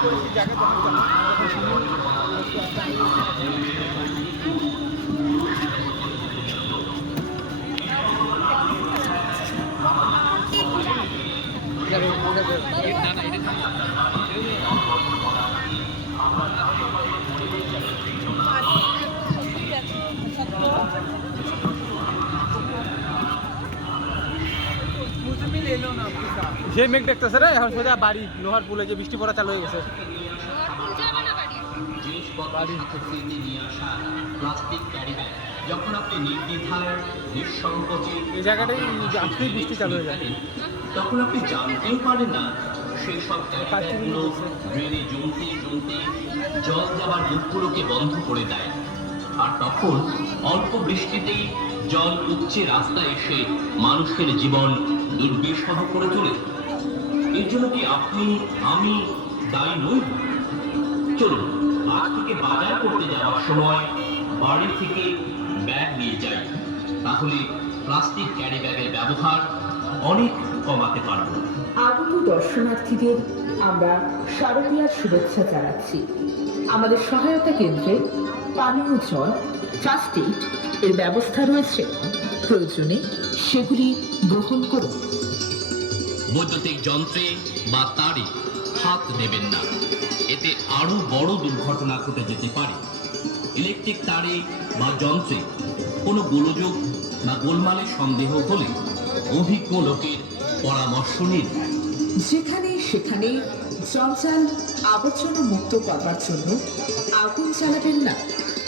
পরিস্থিতি জায়গায় যখন যে মেঘ দেখতেছে রে এখন সোজা বাড়ি লোহার পুলে যে বৃষ্টি পড়া চালু হয়ে গেছে। এই জায়গাটাই আজকেই বৃষ্টি চালু হয়ে যায়। তখন আপনি জানতেও পারেন না সেই সব। ড্রেনে জমতে জমতে জল যাবার মুখগুলোকে বন্ধ করে দেয়। আর তখন অল্প বৃষ্টিতেই জল উপচে রাস্তায় এসে মানুষের জীবন দুর্বিষহ করে তোলে এর জন্য কি আপনি, আমি দায়ী নই? চলুন, আজ থেকে বাজার করতে যাওয়ার সময় বাড়ি থেকে ব্যাগ নিয়ে যাই। তাহলে প্লাস্টিক ক্যারি ব্যাগের ব্যবহার অনেক কমাতে পারব। আগত দর্শনার্থীদের আমরা শারদীয়ার শুভেচ্ছা জানাচ্ছি। আমাদের সহায়তা কেন্দ্রে পানীয় জল ফার্স্ট এর ব্যবস্থা রয়েছে। প্রয়োজনে সেগুলি গ্রহণ করুন। বৈদ্যুতিক যন্ত্রে বা তারে হাত দেবেন না। এতে আরও বড় দুর্ঘটনা ঘটে যেতে পারে। ইলেকট্রিক তারে বা যন্ত্রে কোনো গোলযোগ বা গোলমালের সন্দেহ হলে অভিজ্ঞ লোকের পরামর্শ নিন। যেখানে সেখানে জঞ্জাল আবর্জনা মুক্ত করবার জন্য আগুন চালাবেন না।